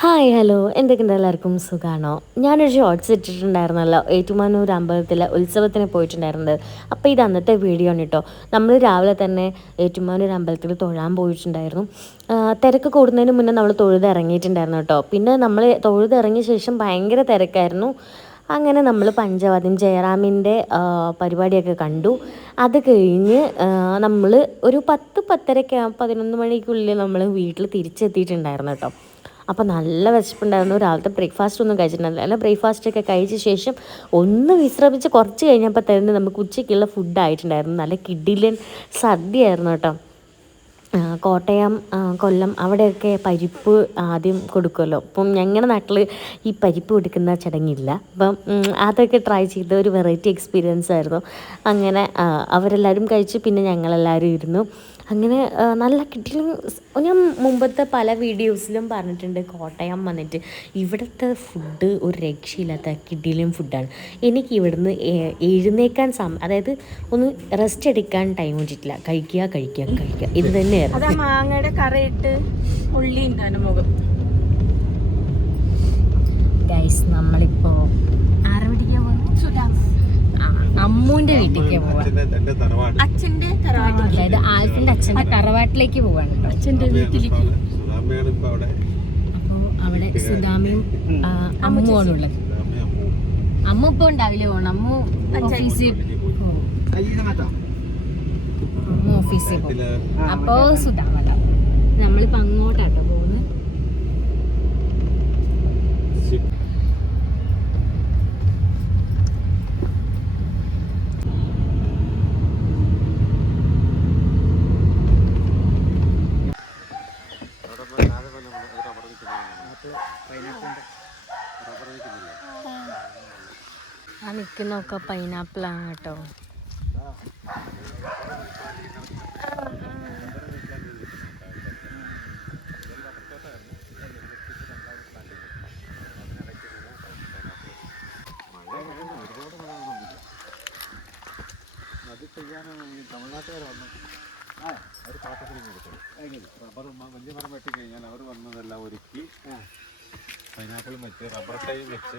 Hi hello എന്തൊക്കെയുണ്ട് എല്ലാവർക്കും? സുഖമാണോ ഞാനൊരു ഷോർട്സ് ഇട്ടിട്ടുണ്ടായിരുന്നല്ലോ. ഏറ്റുമാനൂർ അമ്പലത്തിലെ ഉത്സവത്തിന് പോയിട്ടുണ്ടായിരുന്നത്. അപ്പോൾ ഇത് അന്നത്തെ വീഡിയോ ആണ് കേട്ടോ നമ്മൾ രാവിലെ തന്നെ ഏറ്റുമാനൂർ അമ്പലത്തിൽ തൊഴാൻ പോയിട്ടുണ്ടായിരുന്നു. തിരക്ക് കൂടുന്നതിന് മുന്നേ നമ്മൾ തൊഴുത് ഇറങ്ങിയിട്ടുണ്ടായിരുന്നു കേട്ടോ പിന്നെ നമ്മൾ തൊഴുത് ഇറങ്ങിയ ശേഷം ഭയങ്കര തിരക്കായിരുന്നു. അങ്ങനെ നമ്മൾ പഞ്ചവാദ്യം ജയറാമിന്റെ പരിപാടിയൊക്കെ കണ്ടു. അത് കഴിഞ്ഞ് നമ്മൾ ഒരു പത്ത് പത്തരയ്ക്ക് പതിനൊന്ന് മണിക്കുള്ളിൽ നമ്മൾ വീട്ടിൽ തിരിച്ചെത്തിയിട്ടുണ്ടായിരുന്നു കേട്ടോ അപ്പോൾ നല്ല വിശപ്പുണ്ടായിരുന്നു. രാവിലത്തെ ബ്രേക്ക്ഫാസ്റ്റ് ഒന്നും കഴിച്ചിട്ടുണ്ടായിരുന്നില്ല അല്ല ബ്രേക്ക്ഫാസ്റ്റൊക്കെ കഴിച്ച ശേഷം ഒന്ന് വിശ്രമിച്ച് കുറച്ച് കഴിഞ്ഞപ്പോൾ തന്നെ നമുക്ക് ഉച്ചയ്ക്കുള്ള ഫുഡ് ആയിട്ടുണ്ടായിരുന്നു. നല്ല കിഡിലൻ സദ്യയായിരുന്നു കേട്ടോ. കോട്ടയം കൊല്ലം അവിടെയൊക്കെ പരിപ്പ് ആദ്യം കൊടുക്കുമല്ലോ. അപ്പം ഞങ്ങളുടെ നാട്ടിൽ ഈ പരിപ്പ് കൊടുക്കുന്ന ചടങ്ങില്ല. അപ്പം അതൊക്കെ ട്രൈ ചെയ്ത ഒരു വെറൈറ്റി എക്സ്പീരിയൻസ് ആയിരുന്നു. അങ്ങനെ അവരെല്ലാവരും കഴിച്ച്. പിന്നെ ഞങ്ങളെല്ലാവരും ഇരുന്നു. അങ്ങനെ നല്ല കിട്ടിയില്ലെങ്കിൽ ഞാൻ മുമ്പത്തെ പല വീഡിയോസിലും പറഞ്ഞിട്ടുണ്ട് കോട്ടയം വന്നിട്ട് ഇവിടുത്തെ ഫുഡ് ഒരു രക്ഷയില്ലാത്ത കിഡിലും ഫുഡാണ് എനിക്ക് ഇവിടുന്ന് എഴുന്നേക്കാൻ സമ അതായത് ഒന്ന് റെസ്റ്റ് എടുക്കാൻ ടൈം വെച്ചിട്ടില്ല കഴിക്കുക കഴിക്കുക കഴിക്കുക. ഇത് തന്നെയായിരുന്നു. അതാ മാങ്ങയുടെ കറയിട്ട് ഉള്ളി മുഖം ഗൈസ് നമ്മളിപ്പോൾ അമ്മൂന്റെ വീട്ടിലേക്ക് പോവാണ്. അച്ഛന്റെ അതായത് ആൽഫിന്റെ അച്ഛന്റെ തറവാട്ടിലേക്ക് പോവാണ് അച്ഛന്റെ വീട്ടിലേക്ക്. അപ്പോ ഇപ്പൊ അവിടെ. അപ്പോൾ അവിടെ സുധാമയും ആ, അമ്മുവാണ് ഉള്ളത് അമ്മ. ഇപ്പൊ ഉണ്ടാവില്ല പോണം? അമ്മു ഓഫീസിൽ അമ്മ ഓഫീസിൽ പോകും അപ്പോ അപ്പോൾ നമ്മളിപ്പോ അങ്ങോട്ടാട്ടോ ആ പൈനാപ്പിൾ പൈനാപ്പിളാണ് കേട്ടോ. അത് തമിഴ്നാട്ടുകാർ വന്നു ആ. അവർ പാട്ടത്തിന് കൊടുത്തത് റബ്ബർ മ- വലിയ മരം വെട്ടി കഴിഞ്ഞാൽ അവർ വന്നതെല്ലാം ഒരുക്കി പൈനാപ്പിളും വെച്ച് റബ്ബർ ടൈം വെച്ച്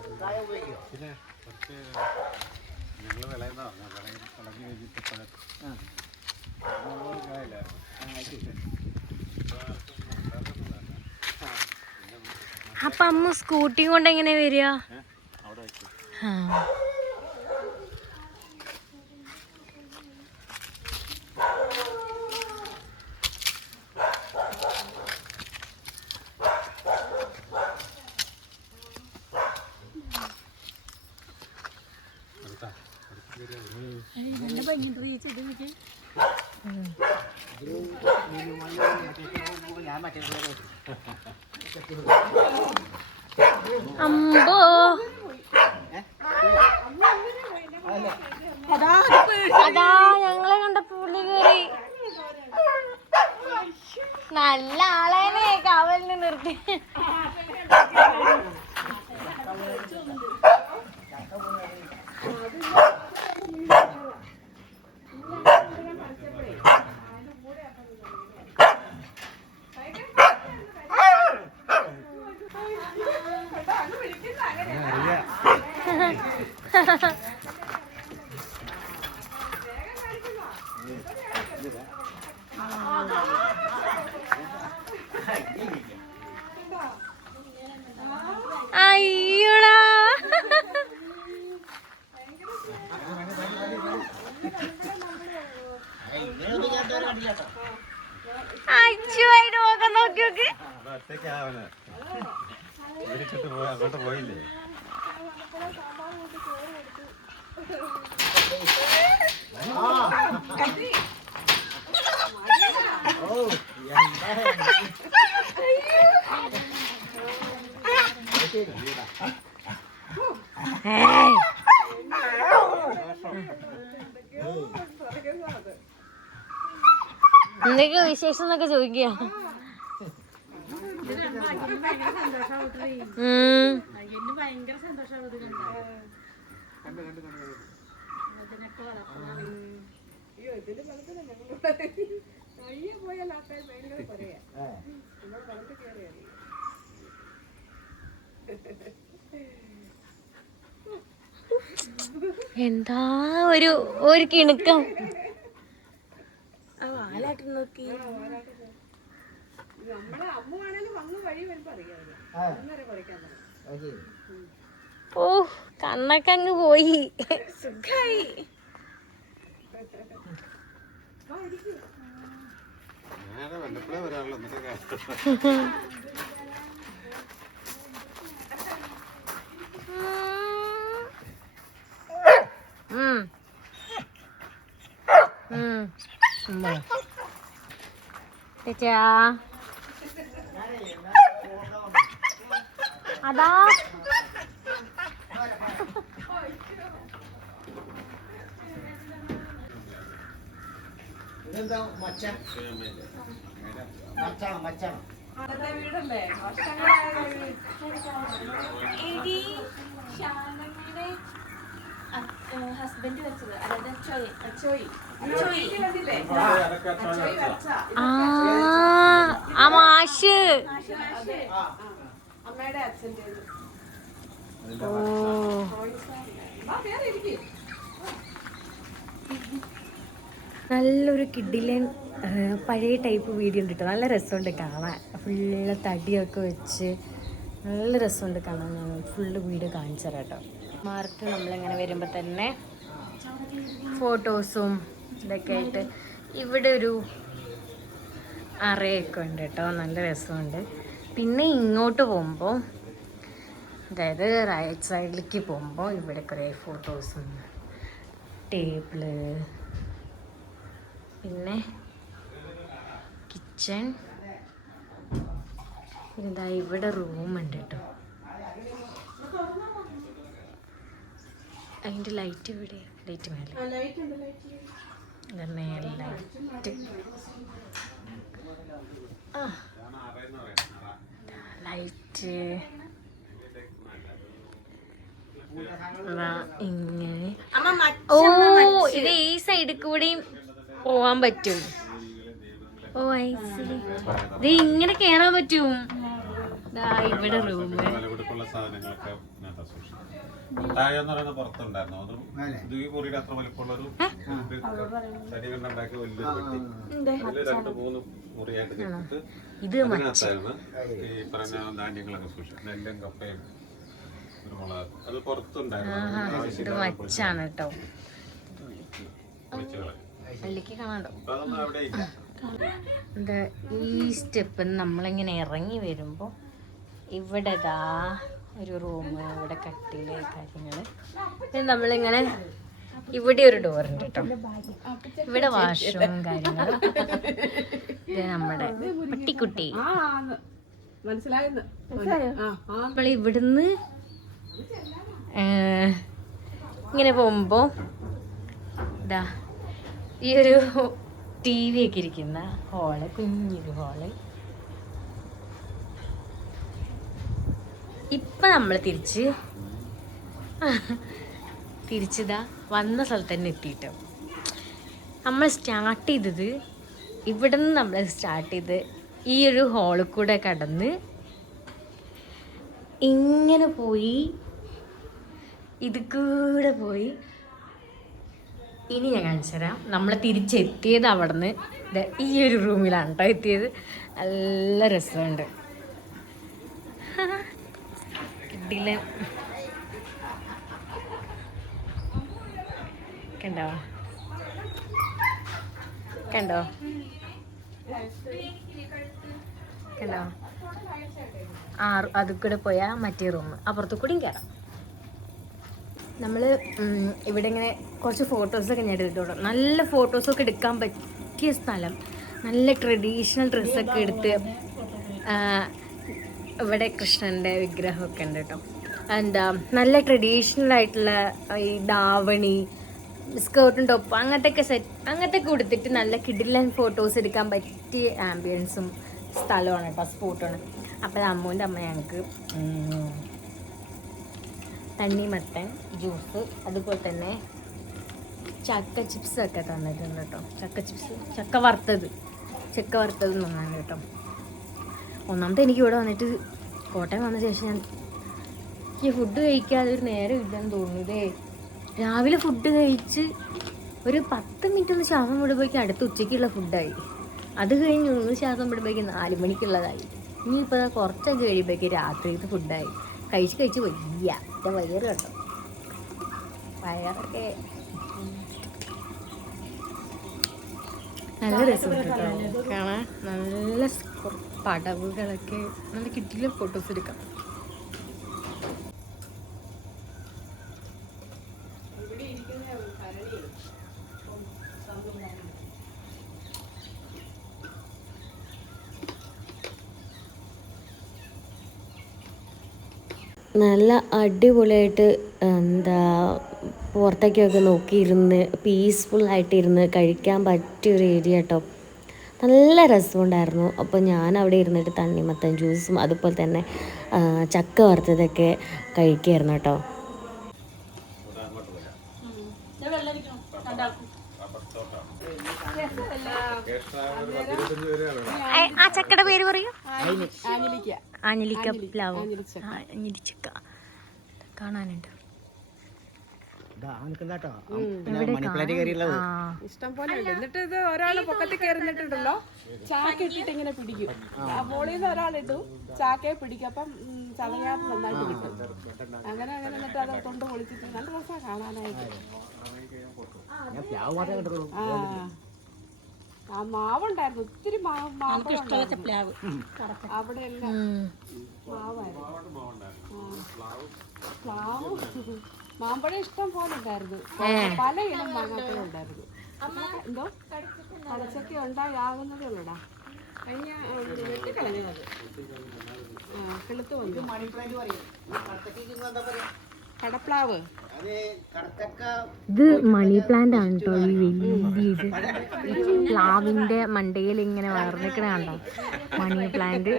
പിന്നെ കുറച്ച് ഞങ്ങൾ വിളയുന്ന പറഞ്ഞു വിളയിൽ വിളഞ്ഞ് കഴിഞ്ഞിട്ട് പഴ അപ്പൊ അമ്മ സ്കൂട്ടി കൊണ്ട് എങ്ങനെ വരിക? അവിടെ വെച്ചു ആ. അടുത്താ എന്റെ ഭംഗി റീച്ച് നോക്കി അമ്പോ അതാ 哎呀！哈哈哈哈哈。വിശേഷം എന്നൊക്കെ ചോദിക്കുക എന്താ ഒരു ഒരു കിണുക്കം. വാലാട്ടി നോക്കി. ഓ കണ്ണൊക്കെ അങ്ങ് പോയി. സുഖായി. ഉം. ഉം. ചേച്ചാ അതാ. മച്ചാണ് മച്ചാണ്? ഹസ്ബൻഡ് വെച്ചത്. അതായത് അച്ചോയി അച്ചോയി ആ ആ മാഷ്. ഓ. നല്ലൊരു കിഡിലൻ പഴയ ടൈപ്പ് വീഡിയോ ഉണ്ട് കേട്ടോ. നല്ല രസമുണ്ട് കാണാൻ. ഫുള്ള് തടിയൊക്കെ വെച്ച് നല്ല രസമുണ്ട് കാണാൻ. ഞാൻ ഫുള്ള് വീഡിയോ കാണിച്ചു തരാം കേട്ടോ. മാർക്ക് നമ്മളിങ്ങനെ വരുമ്പോൾ തന്നെ ഫോട്ടോസും ഇതൊക്കെ ആയിട്ട് ഇവിടെ ഒരു അറയൊക്കെ ഉണ്ട് കേട്ടോ. നല്ല രസമുണ്ട്. പിന്നെ ഇങ്ങോട്ട് പോകുമ്പോൾ അതായത് റൈറ്റ് സൈഡിലേക്ക് പോകുമ്പോൾ ഇവിടെ കുറേ ഫോട്ടോസും ടേബിൾ പിന്നെ കിച്ചൺ ഇതാ ഇവിടെ റൂമുണ്ട് കേട്ടോ. അതിന്റെ ലൈറ്റ് ഇവിടെ. ലൈറ്റ് മേലെ. ലൈറ്റ് ആ ലൈറ്റ് ഇങ്ങനെ. ഓ ഇത് ഈ സൈഡിൽ കൂടെയും പോവാൻ പറ്റും. ഓ ഐ സി ഇത് ഇങ്ങനെ കേറാൻ പറ്റും. ഇവിടെ റൂം വിലപിടിപ്പുള്ള സാധനങ്ങളൊക്കെ ഇതിനകത്താ സൂക്ഷിക്കുന്നത്. താഴെ എന്ന് പറയുന്നത് പുറത്തുണ്ടായിരുന്നു. അതും ഇത് ഈ മുറിയുടെ അത്ര വലിപ്പമുള്ള ഒരു തടി കൊണ്ടുണ്ടാക്കിയ വലിയൊരു പെട്ടി. അതിൽ രണ്ട് മൂന്ന് മുറിയായിട്ട് ഈ പറഞ്ഞ ധാന്യങ്ങളൊക്കെ സൂക്ഷിക്കുന്നത്. നെല്ലും കപ്പയും കുരുമുളക് അത് പുറത്തുണ്ടായിരുന്നു. മച്ചാണ് കേട്ടോ ഈ സ്റ്റെപ്പ് നമ്മളിങ്ങനെ ഇറങ്ങി വരുമ്പോൾ ഇവിടെ ദാ ഒരു റൂം ഇവിടെ കട്ടിൽ കാര്യങ്ങൾ പിന്നെ നമ്മളിങ്ങനെ ഇവിടെ ഒരു ഡോർ ഉണ്ട് കേട്ടോ ഇവിടെ വാഷ്റൂം കാര്യങ്ങളും. ഇത് നമ്മുടെ പട്ടിക്കുട്ടി. നമ്മൾ ഇവിടുന്ന് ഇങ്ങനെ പോകുമ്പോൾ ഇതാ ഈ ഒരു ടി വി ഒക്കെ ഇരിക്കുന്ന ഹോൾ കുഞ്ഞൊരു ഹോൾ ഇപ്പം നമ്മൾ തിരിച്ച് തിരിച്ചിതാ വന്ന സ്ഥലത്ത് തന്നെ എത്തിയിട്ടോ. നമ്മൾ സ്റ്റാർട്ട് ചെയ്തത് ഇവിടെ നിന്ന് നമ്മൾ സ്റ്റാർട്ട് ചെയ്ത് ഈ ഒരു ഹോളിൽ കൂടെ കടന്ന് ഇങ്ങനെ പോയി ഇത് കൂടെ പോയി. ഇനി ഞാൻ കാണിച്ചു തരാം. നമ്മൾ തിരിച്ചെത്തിയത് അവിടെ നിന്ന് ഈ ഒരു റൂമിലാണ് കേട്ടോ എത്തിയത്. നല്ല രസമുണ്ട്. കിട്ടില്ല കണ്ടോ? കണ്ടോ? കണ്ടോ? ആ അതിൽ കൂടെ പോയാൽ മറ്റേ റൂം അപ്പുറത്തു കൂടിയും കയറാം നമ്മൾ ഇവിടെ ഇങ്ങനെ കുറച്ച് ഫോട്ടോസൊക്കെ ഞാൻ എടുത്തിട്ടുള്ളൂ. നല്ല ഫോട്ടോസൊക്കെ എടുക്കാൻ പറ്റിയ സ്ഥലം. നല്ല ട്രഡീഷണൽ ഡ്രസ്സൊക്കെ എടുത്ത് ഇവിടെ കൃഷ്ണന്റെ വിഗ്രഹമൊക്കെ ഉണ്ട് കേട്ടോ. എന്താ നല്ല ട്രഡീഷണൽ ആയിട്ടുള്ള ഈ ദാവണി സ്കേർട്ടും ടോപ്പും അങ്ങനത്തെ സെറ്റ് അങ്ങനത്തെ കൊടുത്തിട്ട് നല്ല കിഡിലൻ ഫോട്ടോസ് എടുക്കാൻ പറ്റിയ ആംബിയൻസും സ്ഥലമാണ് കേട്ടോ സ്പോട്ടാണ് അപ്പോൾ അമ്മൂന്റെ അമ്മ ഞങ്ങൾക്ക് തണ്ണിമത്തൻ ജ്യൂസ് അതുപോലെ തന്നെ ചക്ക ചിപ്സ് ഒക്കെ തന്നിട്ടുണ്ട് കേട്ടോ. ചക്ക ചിപ്സ് ചക്ക വറുത്തത് ചക്ക വറുത്തത് നന്നാണ് കേട്ടോ. ഒന്നാമത്തെ എനിക്ക് ഇവിടെ വന്നിട്ട് കോട്ടയം വന്ന ശേഷം ഞാൻ എനിക്ക് ഫുഡ് കഴിക്കാതെ ഒരു നേരം ഇല്ലെന്ന് തോന്നുന്നതേ. രാവിലെ ഫുഡ് കഴിച്ച് ഒരു പത്ത് മിനിറ്റ് ഒന്ന് ശ്വാസം വിടുമ്പോഴേക്കും അടുത്ത ഉച്ചയ്ക്കുള്ള ഫുഡായി അത് കഴിഞ്ഞ് ഒന്ന് ശ്വാസം വിടുമ്പോഴേക്കും നാല് മണിക്കുള്ളതായി. ഇനിയിപ്പോൾ കുറച്ചൊക്കെ കഴിയുമ്പോഴേക്കും രാത്രിയിലത്തെ ഫുഡായി കഴിച്ച് കഴിച്ച് വയ്യ. എന്റെ വയറ് കേട്ടോ. വയറൊക്കെ. നല്ല രസം കേട്ടോ. കാണാൻ നല്ല പടവുകളൊക്കെ നല്ല കിട്ടിയില്ല ഫോട്ടോസ് എടുക്കാം. നല്ല അടിപൊളിയായിട്ട് എന്താ പുറത്തേക്കൊക്കെ നോക്കിയിരുന്ന് പീസ്ഫുള്ളായിട്ടിരുന്ന് കഴിക്കാൻ പറ്റിയൊരു ഏരിയ കേട്ടോ നല്ല രസമുണ്ടായിരുന്നു. അപ്പോൾ ഞാൻ അവിടെ ഇരുന്നിട്ട് തണ്ണിമത്തൻ ജ്യൂസും അതുപോലെ തന്നെ ചക്ക വറുത്തതൊക്കെ കഴിക്കായിരുന്നു കേട്ടോ. ആ ചക്കയുടെ പേര് പറയൂ. ആഞ്ഞിലിക്ക പ്ലാവ്. ആഞ്ഞിലിച്ചക്ക കാണാനുണ്ട്. ഇഷ്ടം പോലെ ഉണ്ട് എന്നിട്ട് ഇത് ഒരാൾ പൊക്കത്തിൽ കയറിഞ്ഞിട്ടുണ്ടല്ലോ ചാക്ക ഇട്ടിട്ട് ഇങ്ങനെ പിടിക്കും. ആ. മോളിൽ നിന്ന് ഒരാളിട്ടു ചാക്കയെ പിടിക്കും. അപ്പം ഉം, ചതയാത്ത നന്നായിട്ട് കിട്ടും. അങ്ങനെ അങ്ങനെ എന്നിട്ട് അത് തൊണ്ട് പൊളിച്ചിട്ട് നല്ല രസമാണ് കാണാനായിട്ട്. ആ. ആ. മാവുണ്ടായിരുന്നു. ഒത്തിരി മാവ് മാവ് പ്ലാവ്. അവിടെ എല്ലാം. മാവായിരുന്നു. പ്ലാവ്. മാമ്പഴം ഇഷ്ടം പോലെ ഉണ്ടായിരുന്നു. പല ഇനം മാങ്ങാപ്പഴം ഉണ്ടായിരുന്നു. എന്തോ? കടച്ചൊക്കെ ഉണ്ടായി ആകുന്നതേ ഉള്ളടാ. കഴിഞ്ഞ വെട്ടിക്കളഞ്ഞത്. ആ കിളുത്ത് വന്നു. കടപ്ലാവ്. ഇത് മണി പ്ലാന്റ് ആണ് കേട്ടോ ഈ വലിയ ഇത്. ഈ പ്ലാവിന്റെ മണ്ടയിൽ ഇങ്ങനെ വളർന്നിക്കണ കണ്ടോ? Money plant.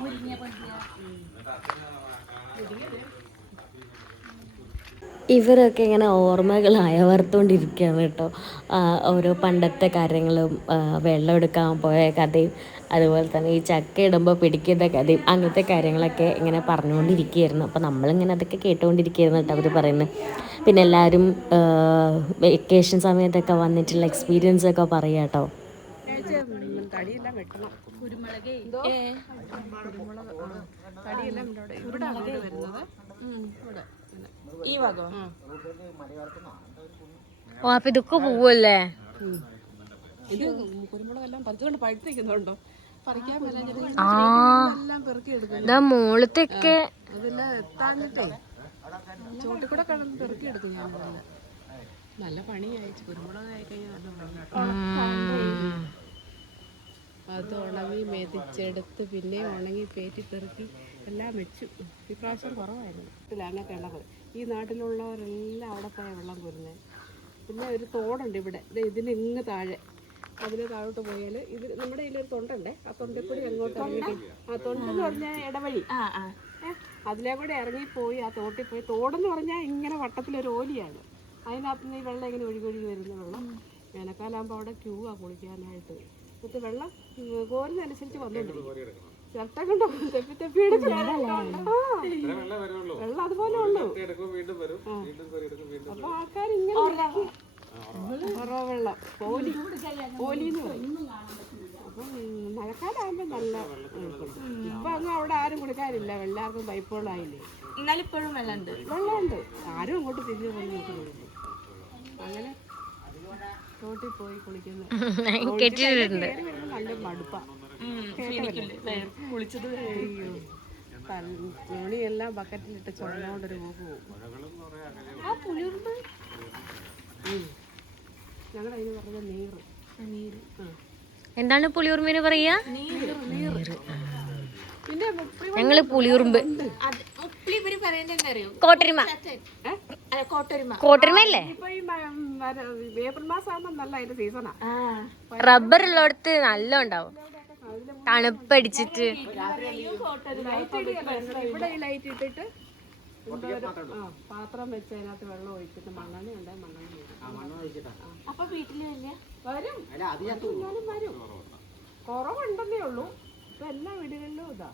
മുരിങ്ങ ഇവിടെ ഇവരൊക്കെ ഇങ്ങനെ ഓർമ്മകൾ അയവർത്തോണ്ടിരിക്കുകയാണ് കേട്ടോ ഓരോ പണ്ടത്തെ കാര്യങ്ങളും വെള്ളം എടുക്കാൻ പോയ കഥയും അതുപോലെ തന്നെ ഈ ചക്ക ഇടുമ്പോൾ പിടിക്കുന്ന കഥയും അങ്ങനത്തെ കാര്യങ്ങളൊക്കെ ഇങ്ങനെ പറഞ്ഞുകൊണ്ടിരിക്കുകയായിരുന്നു അപ്പോൾ നമ്മളിങ്ങനെ അതൊക്കെ കേട്ടുകൊണ്ടിരിക്കുകയായിരുന്നു കേട്ടോ അവർ പറയുന്നത്. പിന്നെ എല്ലാവരും വെക്കേഷൻ സമയത്തൊക്കെ വന്നിട്ടുള്ള എക്സ്പീരിയൻസ് ഒക്കെ പറയാം കേട്ടോ. കുരുമുളക് അവിടെ ഇവിടെ വരുന്നത്. ഇവിടെ. ഈ വക. ഓ അപ്പൊ ഇതൊക്കെ പോവല്ലേ? ഇത് കുരുമുളകെല്ലാം പറിച്ചുകൊണ്ട് പഴുത്തേക്കുന്നുണ്ടോ പറിക്കാൻ എല്ലാം പെറുക്കി മോളത്തൊക്കെ. അതെല്ലാം എത്താഞ്ഞിട്ടേ ചോട്ടിൽ കൂടെ കിടന്ന് പെറുക്കി എടുക്കും ഞാൻ നല്ല പണിയായി കുരുമുളക് ആയി കഴിഞ്ഞാൽ. അത് ഉണങ്ങി മെതിച്ചെടുത്ത് പിന്നെ ഉണങ്ങി പേറ്റി പെറുക്കി എല്ലാം വെച്ചു. ഇപ്രാവശ്യം പ്രാവശ്യം കുറവായിരുന്നു. ഇതിലാണ് കിണറ് ഈ നാട്ടിലുള്ളവരെല്ലാം അവിടെ പോയ വെള്ളം കോരുന്നത് പിന്നെ ഒരു തോടുണ്ട് ഇവിടെ. ദേ ഇതിന് ഇങ്ങ് താഴെ. അതിന് താഴോട്ട് പോയാൽ ഇത് നമ്മുടെ ഇതിലൊരു തൊണ്ടല്ലേ ആ തൊണ്ടിൽ കൂടി അങ്ങോട്ട് ഇറങ്ങി ആ തൊണ്ടെന്ന് പറഞ്ഞാൽ ഇടവഴി. അതിലെ കൂടെ ഇറങ്ങിപ്പോയി ആ തോട്ടിൽ പോയി. തോടെന്ന് പറഞ്ഞാൽ ഇങ്ങനെ വട്ടത്തിലൊരു ഓലിയാണ്. അതിനകത്ത് നിന്ന് ഈ വെള്ളം ഇങ്ങനെ ഒഴുകി ഒഴുകി വരുന്ന വെള്ളം. വേനൽക്കാലാകുമ്പോൾ അവിടെ ക്യൂ ആ കുളിക്കാനായിട്ട് എന്നിട്ട് വെള്ളം കോരുന്നതനുസരിച്ച് വന്നോണ്ടിരിക്കും. ചിരട്ട കൊണ്ടോ തെപ്പി വെള്ളം അതുപോലെ ഉള്ളൂ. അപ്പൊ ആൾക്കാർ ഇങ്ങനെ വെള്ളം. പറയും. അപ്പം മഴക്കാലാകുമ്പോ നല്ല ഇപ്പൊ അങ്ങ് അവിടെ ആരും കുടിക്കാറില്ല എല്ലാവർക്കും പൈപ്പ് വെള്ളമായില്ലേ എന്നാലിപ്പോഴും വെള്ളമുണ്ട്. വെള്ളമുണ്ട്. ആരും അങ്ങോട്ട് തിരിഞ്ഞു പോയി നോക്കുന്നില്ല. അങ്ങനെ തോട്ടിൽ പോയി കുളിക്കുന്നു. കെട്ടിട്ടുണ്ട് നല്ല മടുപ്പാ. കുളിച്ചത് തുണിയെല്ലാം ബക്കറ്റിലിട്ട് ചുഴഞ്ഞോണ്ടൊരു പോക്ക് പോകും ഞങ്ങളുടെ അതിന് പറഞ്ഞ നീറ്. നീര്. എന്താണ് പുളിയുറുമ്പിന് പറയാ ഞങ്ങൾ പുളിയുറുമ്പ്. കോട്ടരുമ. കോട്ടൊരുമ. സീസണാ റബ്ബർ ഉള്ളടത്ത് നല്ല ഉണ്ടാവും. തണുപ്പടിച്ചിട്ട്. പാത്രം വെച്ച് അതിനകത്ത് വെള്ളം ഒഴിച്ചിട്ട് മണ്ണെണ്ണ ഉണ്ട് മണ്ണെണ്ണ അപ്പൊ വീട്ടിൽ വരും. വരും കുറവുണ്ടെന്നേ ഉള്ളൂ. ഇപ്പൊ എല്ലാ വീടുകളിലും ഇതാ.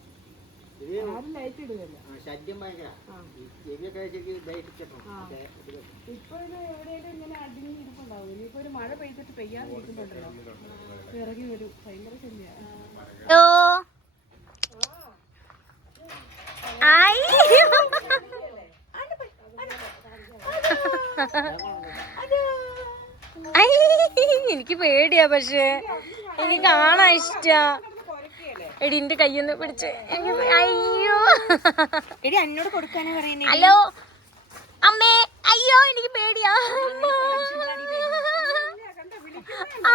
ശല്യം ഭയങ്കര എലിയൊക്കെ ശരിക്കും ദഹിച്ചിട്ടുണ്ടോ ഇപ്പൊ ഇത് എവിടെയെങ്കിലും ഇങ്ങനെ അടിഞ്ഞ് ഇരിപ്പുണ്ടാവും ഇനിയിപ്പോ ഒരു മഴ പെയ്തിട്ട് ഇറങ്ങി വരും ഭയങ്കര ശല്യാണ് എനിക്ക് പേടിയാ പക്ഷേ എനിക്ക് കാണാൻ ഇഷ്ടാ എടി എന്റെ കയ്യൊന്ന് പിടിച്ച്. അയ്യോ. എടി എന്നോട് കൊടുക്കാനാ പറയുന്നേ? ഹലോ. അമ്മേ അയ്യോ എനിക്ക് പേടിയാ. ആ.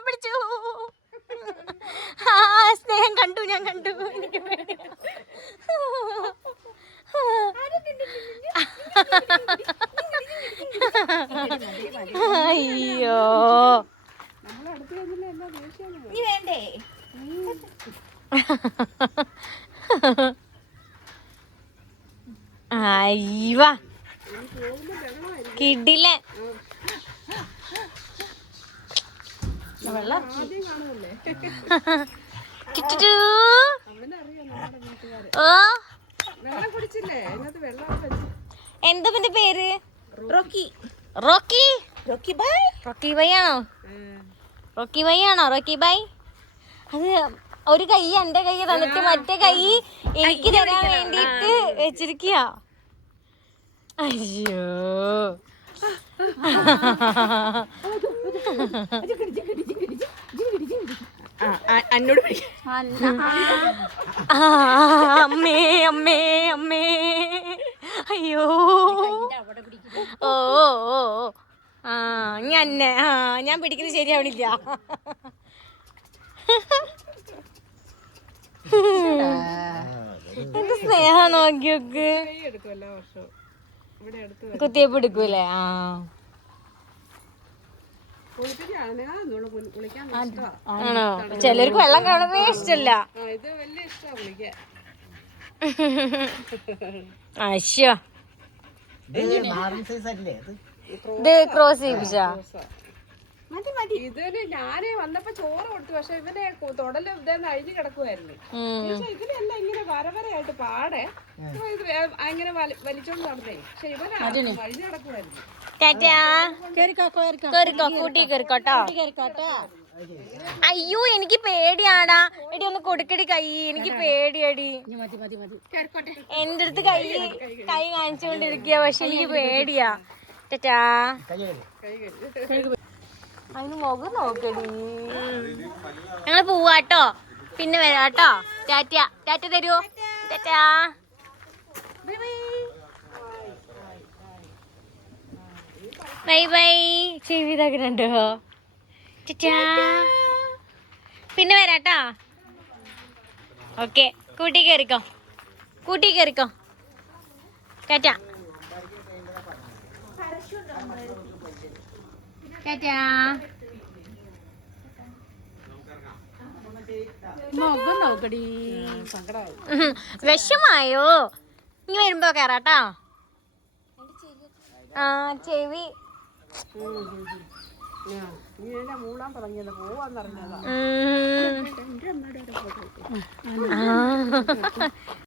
എന്താ പിന്നെ പേര് റോക്കി റോക്കി റോക്കി ബൈ റോക്കി ബൈ ആണോ റോക്കി ബൈ ആണോ റോക്കി ബൈ അത് ഒരു കൈ എന്റെ കൈ തന്നിട്ട് മറ്റേ കൈ എനിക്ക് തരാൻ വേണ്ടിട്ട് വെച്ചിരിക്കുക അയ്യോ പിടിക്കാം ആ, അമ്മേ അമ്മേ അമ്മേ. അയ്യോ. ഓ ഓ. ആ ഞാൻ ആ ഞാൻ പിടിക്കുന്നത് ശരിയാവണില്ല. എന്ത് സ്നേഹം നോക്കിയൊക്കെ. കുത്തിയപ്പ് എടുക്കൂലേ ആ. ആണോ ചിലർക്ക് വെള്ളം കാണുന്നേ ഇഷ്ടല്ല. അശ്യോ ഇത് ക്രോസ് ചെയ്യിപ്പിച്ചാ മതി മതി. ഇതിന് ഞാനേ വന്നപ്പോ ചോറ് കൊടുത്തു പക്ഷെ ഇവനെ തൊടൽ ഇതെന്ന് അഴിഞ്ഞു കിടക്കുമായിരുന്നു പക്ഷെ ഇതിനെല്ലാം ഇങ്ങനെ വരവരയായിട്ട് പാടെ ഇത് അങ്ങനെ വലി- വലിച്ചോണ്ട് നടന്നേ. പക്ഷെ ഇവനെ അഴിഞ്ഞു കിടക്കുമായിരുന്നു കേറിക്കോ കൂട്ടി കേറിക്കോട്ടോ അയ്യോ എനിക്ക് പേടിയാടാ. എടി ഒന്ന് കൊടുക്കടി കൈ. എനിക്ക് പേടിയടി. എന്റെ അടുത്ത് കൈ കൈ കാണിച്ചുകൊണ്ടിരിക്കുക പക്ഷെ എനിക്ക് പേടിയാ. ടാറ്റാ. അതിന് മുഖം നോക്കടി. ഞങ്ങൾ പോവാട്ടോ പിന്നെ വരാട്ടോ ടാറ്റ. ടാറ്റ തരുവോ? ടാറ്റാ. Bye bye. ചെയ്തോ ടാറ്റാ. പിന്നെ വരാട്ടോ ഓക്കെ. കൂട്ടി കയറിക്കോ കൂട്ടി കയറിക്കോ ടാറ്റ. മുഖം നോക്കടി. വിഷമായോ? ഇനി വരുമ്പോ കേറാട്ടോ. ആ ചെവി. ആ.